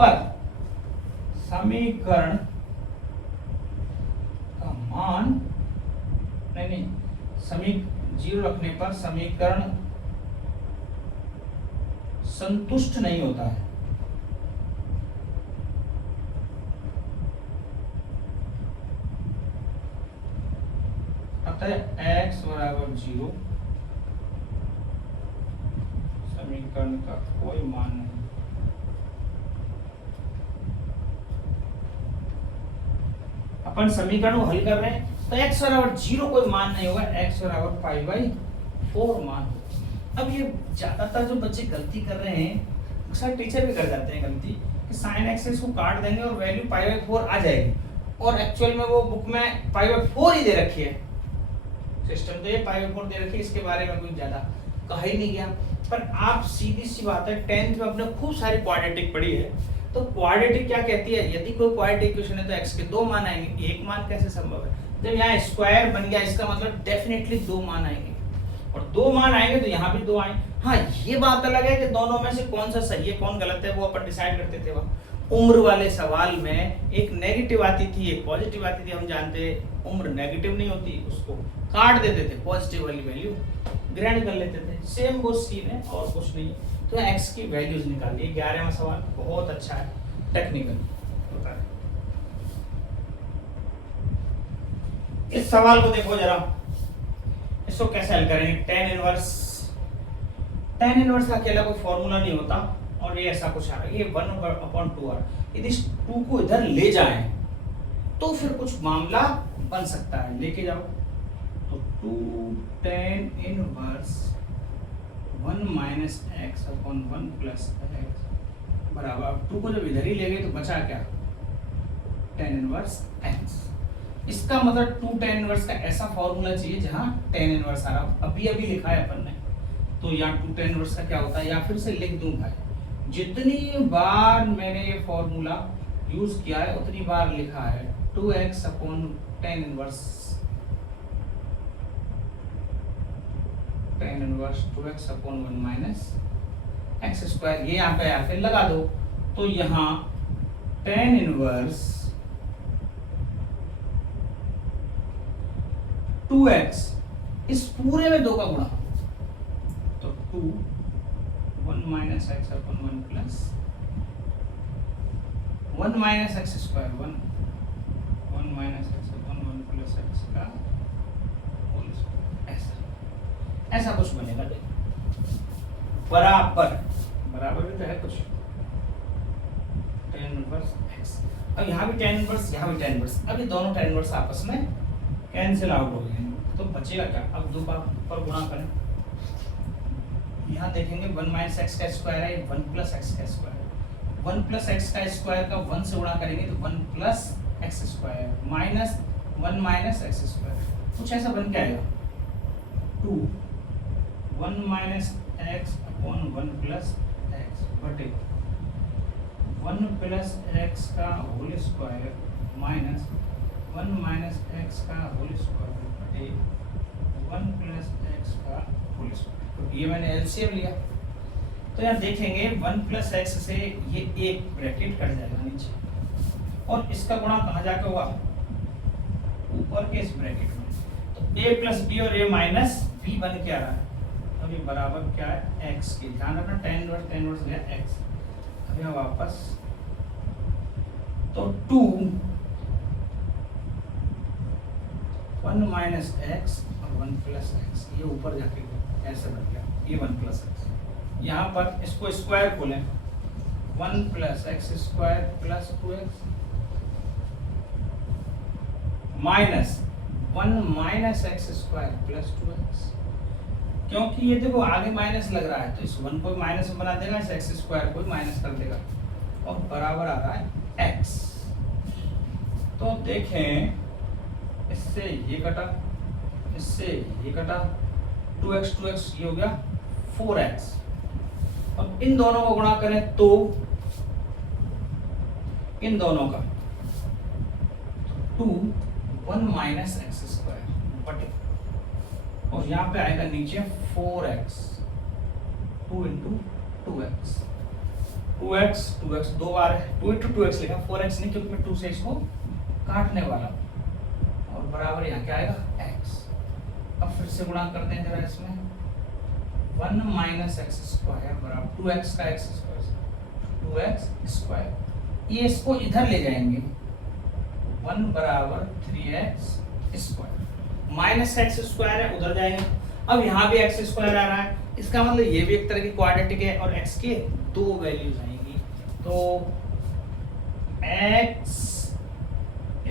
पर समीकरण का मान नहीं 0 रखने पर समीकरण संतुष्ट नहीं होता है। अतः x बराबर 0 समीकरण का कोई मान नहीं। अपन समीकरण को हल कर रहे हैं, तो x बराबर 0 कोई मान नहीं होगा, x बराबर π/4 मान होगा। अब ये ज्यादातर जो बच्चे गलती कर रहे हैं, अक्सर टीचर भी कर जाते हैं गलती, कि sin x को काट देंगे और वैल्यू π/4 आ जाएगी, और एक्चुअल में वो बुक में π/4 ही दे रखी है, सिस्टम तो ये π/4 दे रखी है, इसके बारे में कोई ज्यादा कहा ही नहीं गया। पर आप सीधी सी बात है, 10th में आपने खूब सारी क्वाड्रेटिक पढ़ी है, तो क्वाड्रेटिक क्या कहती है, यदि कोई क्वाड्रेटिक इक्वेशन है तो x के दो मान आएंगे, एक मान कैसे संभव है, जब यहाँ स्क्वायर बन गया इसका मतलब डेफिनेटली दो मान आएंगे, और दो मान आएंगे तो यहाँ भी दो आए। हाँ, ये बात अलग है कि दोनों में से कौन सा सही है कौन गलत है वो अपन डिसाइड करते थे। वह उम्र वाले सवाल में एक नेगेटिव आती थी एक पॉजिटिव आती थी, हम जानते हैं उम्र नेगेटिव नहीं होती, उसको काट देते थे, पॉजिटिव वाली वैल्यू ग्रहण कर लेते थे। सेम वो सीन है और कुछ नहीं। तो x की वैल्यूज निकालिए। 11वां सवाल बहुत अच्छा है, टेक्निकल होता है। इस सवाल को देखो जरा, इसको कैसे हल करेंगे। tan इनवर्स का अकेला कोई फॉर्मूला नहीं होता, और ये ऐसा कुछ आ रहा है, ये 1/2r। यदि इस 2 को इधर ले जाएं तो फिर कुछ मामला बन सकता है, लेके जाओ। तो 2 tan inverse 1 minus x upon 1 plus x बराबर 2 को जब इधर ही ले गए तो बचा क्या, tan इनवर्स x। इसका मतलब 2 tan इनवर्स का ऐसा फॉर्मूला चाहिए जहां tan इनवर्स आ रहा, अभी अभी लिखा है अपन ने, तो यहाँ 2 tan इनवर्स का क्या होता है, या फिर से लिख दूं भाई, जितनी बार मैंने ये फॉर्मूला यूज किया है उतनी बार लिखा है 2x upon tan inverse 2x upon 1 minus x square. ये यहाँ पे आके लगा दो, तो यहाँ tan इनवर्स 2x इस पूरे में 2 का गुणा, तो 2 1 minus x upon 1 plus 1 minus x square 1 minus x upon 1 plus x का होल स्क्वायर। ऐसा कुछ बनेगा। बराबर भी तो है कुछ tan इनवर्स x। अब यहाँ भी tan इनवर्स, यहाँ भी tan इनवर्स, अब ये दोनों tan इनवर्स आपस में कैंसिल आउट हो गए, तो बचेगा क्या। अब 2 पर गुणा करें, यहाँ देखेंगे 1 माइनस एक्स का स्क्वायर है, 1 प्लस एक्स का स्क्वायर है। 1 प्लस एक्स का स्क्वायर का 1 से गुणा करेंगे तो 1 plus x square minus 1 minus x square, कुछ ऐसा बन के आएगा 2 1 minus x upon 1 plus x बटे 1 प्लस एक्स का whole square minus 1 minus x का होल स्क्वायर बटे 1 प्लस एक्स का होल स्क्वायर। ये मैंने एलसीएम लिया, तो यहाँ देखेंगे 1 प्लस एक्स से ये एक ब्रैकेट कट जाएगा नीचे, और इसका गुणा कहाँ जाके होगा, ऊपर के इस ब्रैकेट में। तो a प्लस बी और a माइनस बी बन के आ रहा है। अब ये बराबर क्या है, x के। ध्यान रखना tan इनवर्स गया x। अब यहाँ वापस तो 2 1 माइनस एक्स और 1 प्लस एक्स, ये ऊपर जाके ऐसे बन गया, ये 1 प्लस एक्स। यहाँ पर इसको स्क्वायर खोलें, 1 plus x square plus 2x minus 1 minus x square plus 2x। क्योंकि ये देखो आगे माइनस लग रहा है तो इस 1 को माइनस में बना देगा, इस एक्स स्क्वायर को माइनस कर देगा और बराबर आ रहा है x। तो देखें इससे ये कटा, इससे ये कटा, 2x ये हो गया 4x। अब इन दोनों को गुणा करें तो इन दोनों का 2 1 माइनस एक्स स्क्वायर बटे, और यहाँ पे आएगा नीचे 4x 2 इंटू 2x दो बार है, 2 इंटू 2x लिखा, 4x नहीं क्योंकि मैं 2 से इसको काटने वाला हूँ, और बराबर यहाँ क्या आएगा x। अब फिर से गुणा करते हैं जरा इसमें, 1 माइनस एक्स स्क्वायर बराबर 2x का x स्क्वायर 2x स्क्वायर, ये इसको इधर ले जाएंगे, 1 बराबर 3x square, minus x square है उधर जाएंगे। अब यहाँ भी एक्स स्क्वायर आ रहा है, इसका मतलब ये भी एक तरह की क्वाड्रेटिक है और एक्स के दो वैल्यूज आएंगी, तो एक्स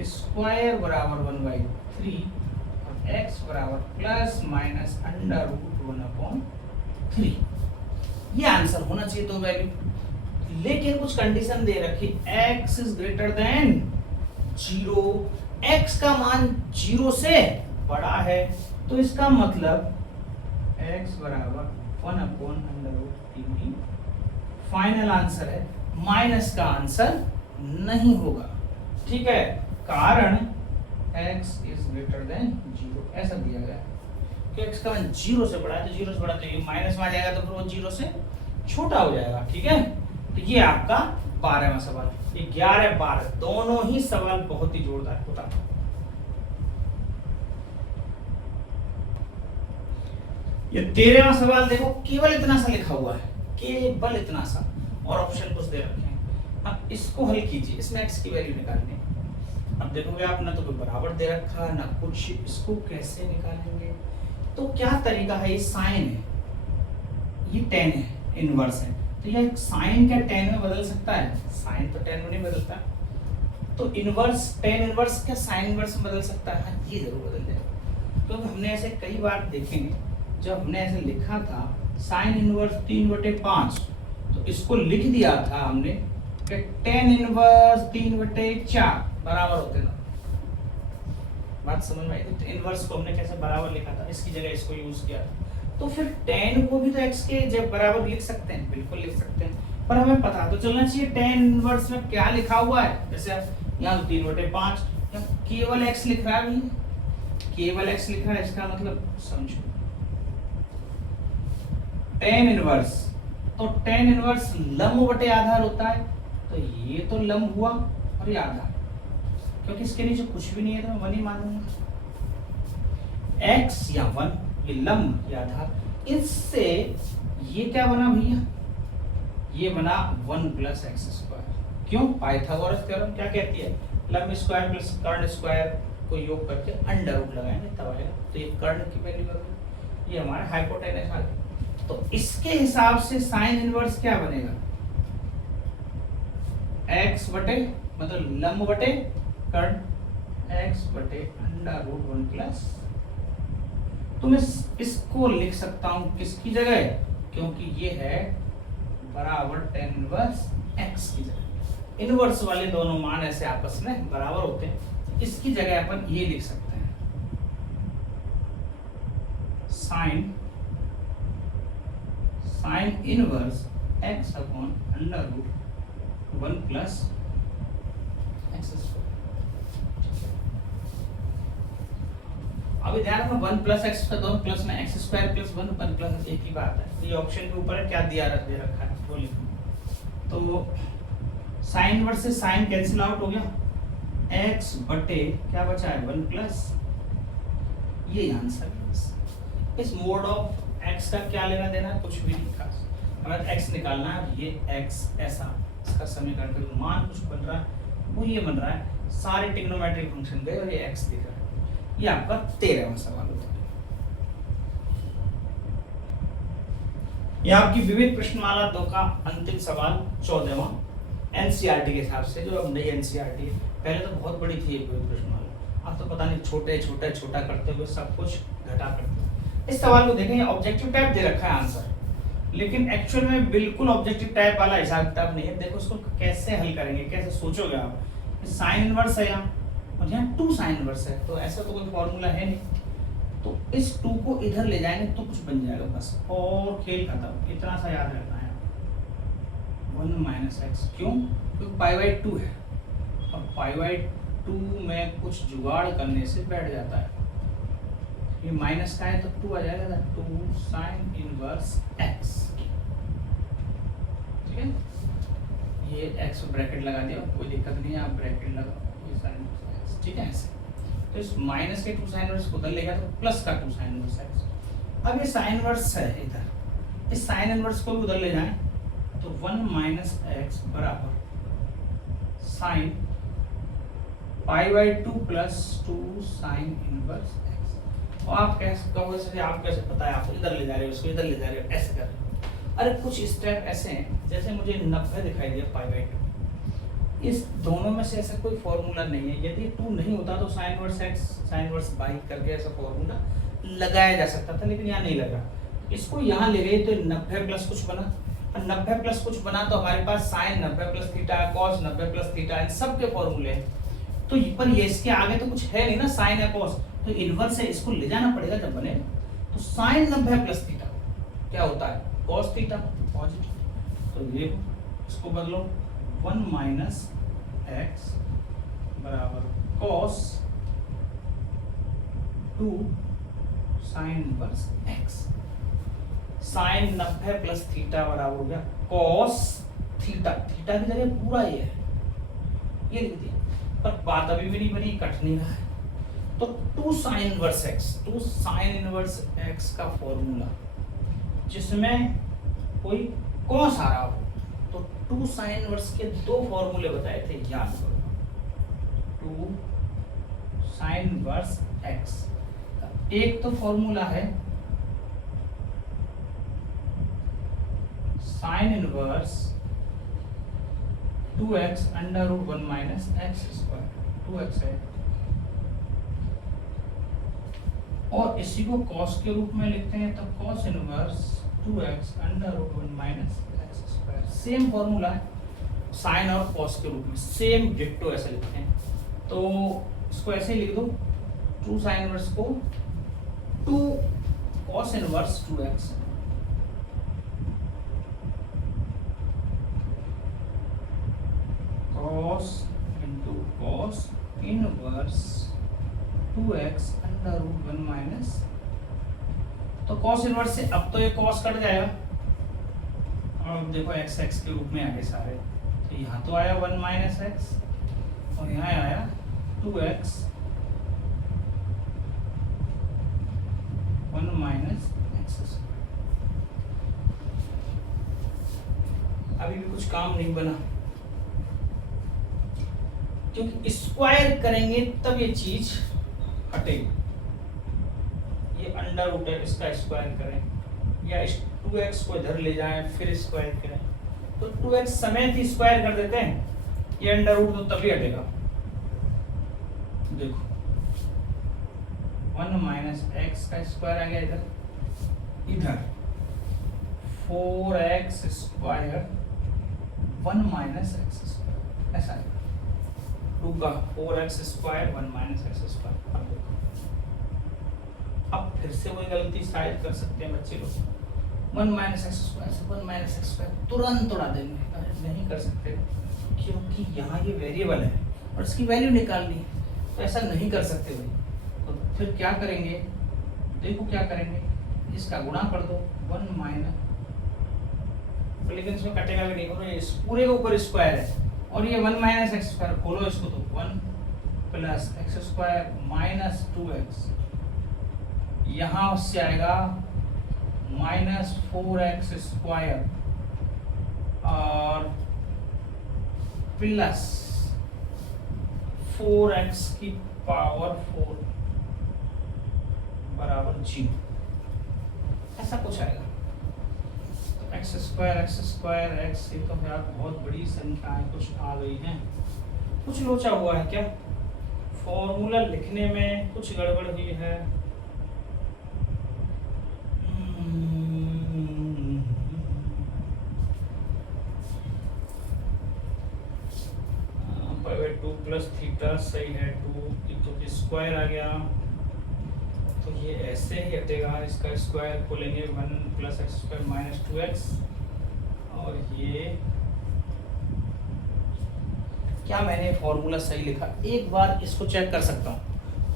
स्क्वायर बराबर 1/3 और एक्स बराबर प्लस माइनस अंडर रूट 1/3। ये आंसर होना चाहिए दो वैल्यू, लेकिन कुछ कंडीशन दे रखी, x is greater than 0, x का मान 0 से बड़ा है, तो इसका मतलब x बराबर 1/√3। फाइनल आंसर है, माइनस का आंसर नहीं होगा, ठीक है, कारण x इज ग्रेटर देन 0 ऐसा दिया गया है कि x का मान 0 से बड़ा है, तो 0 से बड़ा तो ये माइनस में आ जाएगा, तो फिर वो 0 से छोटा हो जाएगा, ठीक है। तो ये आपका 12वां सवाल, ये 11 12 दोनों ही सवाल बहुत ही जोरदार होता है। ये 13वां सवाल देखो, केवल इतना सा लिखा हुआ है, केवल इतना सा, और ऑप्शन कुछ दे रखे हैं। अब इसको हल कीजिए, इसमें x की वैल्यू निकालनी है। अब देखोगे आप ना तो कोई बराबर दे रखा ना कुछ, इसको कैसे निकालेंगे? तो क्या तरीका है, ये साइन है, ये tan है, इनवर्स है, तो ये साइन क्या tan में बदल सकता है? साइन तो tan में नहीं बदलता, तो इनवर्स tan इनवर्स क्या साइन इनवर्स में बदल सकता है? हाँ, ये जरूर बदल जाएगा, क्योंकि हमने ऐसे कई बार देखेंगे, जब हमने ऐसे लिखा था साइन इनवर्स 3/5, तो इसको लिख दिया था हमने कि tan इनवर्स 3/4 बराबर होते ना। बात समझ में आई? तो इनवर्स को हमने कैसे बराबर लिखा था, इसकी जगह इसको यूज किया, तो फिर tan को भी तो x के जब बराबर लिख सकते हैं, बिल्कुल लिख सकते हैं, पर हमें पता तो चलना चाहिए tan इनवर्स में क्या लिखा हुआ है। जैसे यहाँ 3/5 केवल x लिख रहा है, केवल x लिख रहा है, इसका मतलब समझो tan इनवर्स, तो tan इनवर्स लंब बटे आधार होता है, तो ये तो लंब हुआ और ये आधार, क्योंकि इसके नीचे कुछ भी नहीं है तो मैं 1 ही मानूंगा। x या 1 ये लंब या आधार, इससे ये क्या बना भैया? ये बना 1 प्लस एक्स स्क्वायर। क्यों? पाइथागोरस थ्योरम क्या कहती है? लंब स्क्वायर प्लस कर्ण स्क्वायर को योग करके अंडर रूट लगाएंगे तब आएगा, तो ये कर्ण की वैल्यू आ गई, ये हमारा हाइपोटेनस आ गया। तो इसके हिसाब से साइन इनवर्स क्या बनेगा? x बटे मतलब लंब बटे कर्ण, x बटे अंडर रूट 1 प्लस, तो मैं इसको लिख सकता हूं किसकी जगह? क्योंकि ये है बराबर tan इनवर्स x की जगह। इनवर्स वाले दोनों मान ऐसे आपस में बराबर होते हैं, इसकी जगह अपन ये लिख सकते हैं, sine inverse x upon under root 1 plus x square. अभी ध्यान रखना 1 प्लस एक्स का दोनों प्लस में x स्क्वायर प्लस 1 प्लस एक ही बात है। ये ऑप्शन के ऊपर है क्या दिया दे रखा है वो लिखो। तो साइन इनवर्स से साइन कैंसिल आउट हो गया, x बटे क्या बचा है 1 प्लस, ये आंसर है। इस मोड ऑफ x का क्या लेना देना है? कुछ भी नहीं खास, हमें x निकालना है। ये x ऐसा इसका समीकरण का मान कुछ बन रहा है, वो ये बन रहा है, सारे ट्रिग्नोमेट्रिक फंक्शन गए और ये एक्स दिख रहा है। ये आपका 13वां सवाल होता है। ये आपकी विविध प्रश्नमाला 2 का अंतिम सवाल 14वां एनसीईआरटी के हिसाब से, जो अब नई एनसीईआरटी है। पहले तो बहुत बड़ी थी ये विविध प्रश्नमाला, अब तो पता नहीं छोटा करते हुए सब कुछ घटा करते। इस सवाल को देखें, ऑब्जेक्टिव टाइप दे रखा है आंसर, लेकिन एक्चुअल में बिल्कुल ऑब्जेक्टिव टाइप वाला हिसाब किताब नहीं है। देखो इसको कैसे हल करेंगे, कैसे सोचोगे आप। साइन इनवर्स है यहाँ और यहाँ 2 साइन इनवर्स है, तो ऐसा तो कोई फॉर्मूला है नहीं, तो इस 2 को इधर ले जाएंगे तो कुछ बन जाएगा बस, और खेल खत्म। इतना सा याद रखना है, 1 माइनस एक्स। क्यों? क्योंकि π/2 है और π/2 में कुछ जुगाड़ करने से बैठ जाता है। ये माइनस का है तो 2 आ जाएगा, 2 साइन इनवर्स एक्स। ठीक है, ये एक्स ब्रैकेट लगा दिया, कोई दिक्कत नहीं है, आप ब्रैकेट लगाओ, ये साइन एक्स। ठीक है, ऐसे तो इस माइनस के 2 साइन इनवर्स को उधर लेगा तो प्लस का 2 साइन इनवर्स एक्स। अब ये साइन इनवर्स है इधर, इस साइन इनवर्स को भी उधर ले जाएं तो 1 माइनस एक्स बराबर sine π/2 plus 2 sine inverse x. और आप कैसे कहोगे सर, आप कैसे पता है, आप इधर ले जा रहे हो, इसको इधर ले जा रहे हो, ऐसे कर रहे हो। अरे कुछ स्टेप ऐसे हैं, जैसे मुझे 90 दिखाई दिया π/2, इस दोनों में से ऐसा कोई फॉर्मूला नहीं है। यदि 2 नहीं होता तो sign inverse x sine inverse by करके ऐसा फॉर्मूला लगाया जा सकता था, लेकिन यहाँ नहीं लगा। इसको यहाँ ले गए तो 90 प्लस कुछ बना, और 90 प्लस कुछ बना तो हमारे पास sine 90 plus theta, cos 90 plus theta, इन सब के फॉर्मूले हैं। तो पर ये इसके आगे तो कुछ है नहीं ना, साइन है कॉस, तो इनवर्स है, इसको ले जाना पड़ेगा जब बने। तो साइन 90 प्लस थीटा क्या होता है, कॉस थीटा पॉजिटिव। तो ये इसको बदलो, 1 माइनस एक्स बराबर cos 2 sine inverse x. Sine 90 plus theta बराबर हो गया कॉस थीटा, थीटा की जगह पूरा ये है, ये लिख दिया, पर बात अभी भी नहीं बनी, कट नहीं रहा है। तो 2 sine inverse x, 2 sine inverse x का फॉर्मूला जिसमें कोई कॉस आ रहा हो, तो 2 साइन इनवर्स के 2 फॉर्मूले बताए थे, याद करो। 2 साइन इनवर्स एक्स, एक तो फॉर्मूला है sine inverse 2x under root 1 minus x square, 2x है, और इसी को कॉस के रूप में लिखते हैं तो cos inverse 2x under root 1 minus x square. Same formula है साइन और कॉस के रूप में, सेम डिट्टो ऐसे लिखते हैं। तो इसको ऐसे ही लिख दो, 2 साइन इनवर्स को 2 cos inverse 2x cos into cos inverse 2x under root 1 minus, तो cos इनवर्स से अब तो ये cos कट जाएगा, और देखो x x के रूप में आ गए सारे, तो यहाँ तो आया 1 माइनस एक्स और यहाँ आया 2x 1 माइनस एक्स। अभी भी कुछ काम नहीं बना, क्योंकि स्क्वायर करेंगे तब ये चीज हटेगी। ये अंडर रूट है, इसका स्क्वायर करें या 2x को इधर ले जाएं फिर स्क्वायर करें, तो 2x समेत ही स्क्वायर कर देते हैं, ये अंडर रूट तो तभी हटेगा। देखो 1 माइनस एक्स का स्क्वायर आ गया इधर, इधर 4x square 1 minus x square, ऐसा है 2 का 4x square 1 minus x square. अब देखो, अब फिर से वही गलती शायद कर सकते हैं बच्चे लोग, 1 माइनस एक्स स्क्वायर से 1 माइनस एक्स स्क्वायर तुरंत उड़ा देंगे, नहीं कर सकते क्योंकि यहाँ ये वेरिएबल है और इसकी वैल्यू निकालनी है, तो ऐसा नहीं कर सकते भाई। तो फिर क्या करेंगे, देखो क्या करेंगे, इसका गुणा कर दो 1 माइनस, लेकिन इसमें कटेगा भी नहीं, और इस पूरे के ऊपर स्क्वायर है, और ये 1 माइनस एक्स स्क्वायर खोलो इसको तो 1 plus x square minus 2x, यहाँ से आएगा माइनस 4x स्क्वायर और प्लस 4x की पावर 4 बराबर 0, ऐसा कुछ आएगा। एक्स स्क्वायर एक्स, ये तो यार बहुत बड़ी संख्या है, कुछ आ गई है, कुछ लोचा हुआ है क्या, फॉर्मूला लिखने में कुछ गड़बड़ हुई है। टू प्लस थीटा सही है, 2 तो स्क्वायर आ गया, तो ये ऐसे ही हटेगा, इसका स्क्वायर खोलेंगे 1 plus x square minus 2x, और ये क्या मैंने फॉर्मूला सही लिखा, एक बार इसको चेक कर सकता हूँ,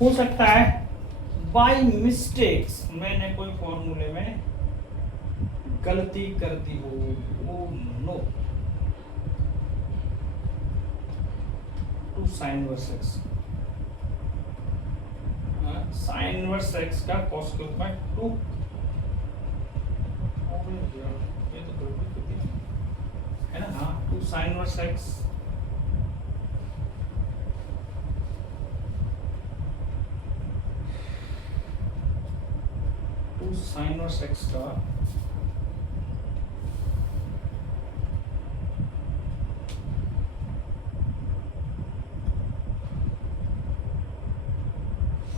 हो सकता है बाय मिस्टेक्स मैंने कोई फॉर्मूले में गलती कर दी हो। Oh no, 2 sin inverse x, sine inverse x का cos के रूप में 2, ये तो गड़बड़ी कर दी है ना, हाँ 2 sin inverse x, sine inverse x का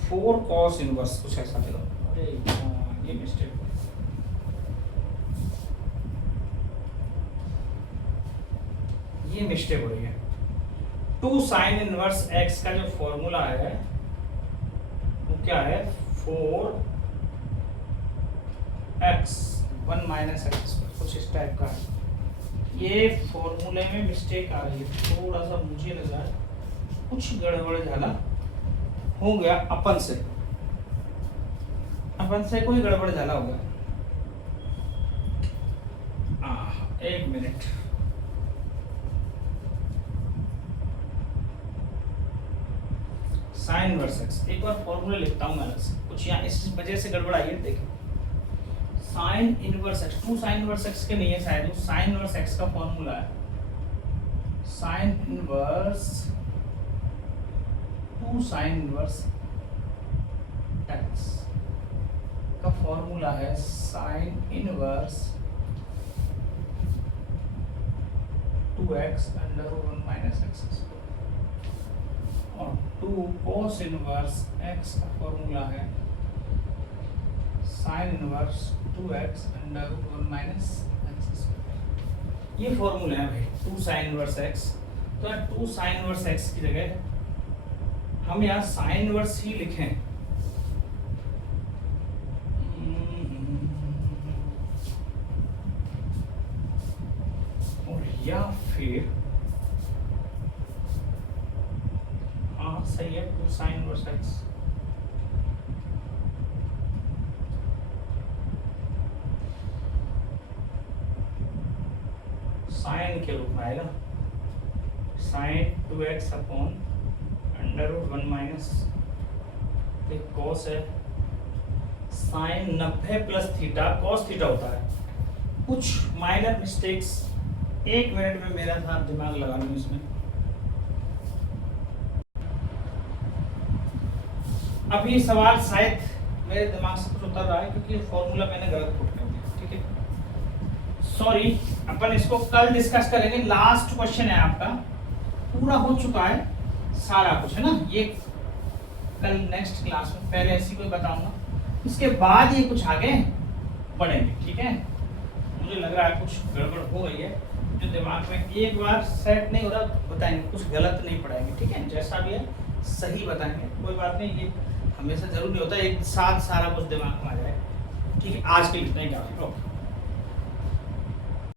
फोर कॉस इनवर्स, कुछ ऐसा देगा। अरे ये मिस्टेक, ये मिस्टेक हो रही है। 2 साइन इनवर्स x का जो फॉर्मूला है वो क्या है, 4x 1 माइनस एक्स, कुछ इस टाइप का है। ये फॉर्मूले में मिस्टेक आ रही है, थोड़ा सा मुझे लग रहा है कुछ गड़बड़ झाला हो गया, अपन से कोई गड़बड़ झाला होगा। एक मिनट, साइन इनवर्स एक्स, एक बार फॉर्मूला लिखता हूं मैं अलग से, कुछ यहाँ इस वजह से गड़बड़ आई है। देखिए sine inverse x, 2 sine inverse x के नहीं है शायद, वो साइन इनवर्स एक्स का फॉर्मूला है, sine inverse 2 sine inverse x का फॉर्मूला है sine inverse 2x under root 1 minus x, और 2 कोस इनवर्स x का फॉर्मूला है sine inverse 2x under root 1 minus x. ये फॉर्मूला है भाई 2 साइन इनवर्स x, तो 2 साइन इनवर्स x की जगह हम यहाँ साइन इनवर्स ही लिखें, और या फिर हाँ सही है 2 साइन इनवर्स x, साइन के रूप में आएगा, sine 2x upon under root 1 minus cos है, sine 90 plus theta cos theta होता है। कुछ माइनर मिस्टेक्स, 1 मिनट में मेरा साथ दिमाग लगा लूँ इसमें। अभी सवाल शायद मेरे दिमाग से कुछ उतर रहा है क्योंकि फॉर्मूला मैंने गलत पुट कर दिया, ठीक है सॉरी, अपन इसको कल डिस्कस करेंगे। लास्ट क्वेश्चन है आपका, पूरा हो चुका है सारा कुछ, है ना, ये कल नेक्स्ट क्लास में पहले ऐसी कोई बताऊंगा, इसके बाद ये कुछ आगे बढ़ेंगे, ठीक है। मुझे लग रहा है कुछ गड़बड़ हो गई है जो दिमाग में, एक बार सेट नहीं हो रहा, बताएंगे कुछ गलत नहीं पढ़ाएंगे, ठीक है, जैसा भी है सही बताएंगे, कोई बात नहीं, ये हमेशा जरूरी होता है एक साथ सारा कुछ दिमाग में आ जाए, ठीक है। आज के लिए इतना ही, क्या ओके।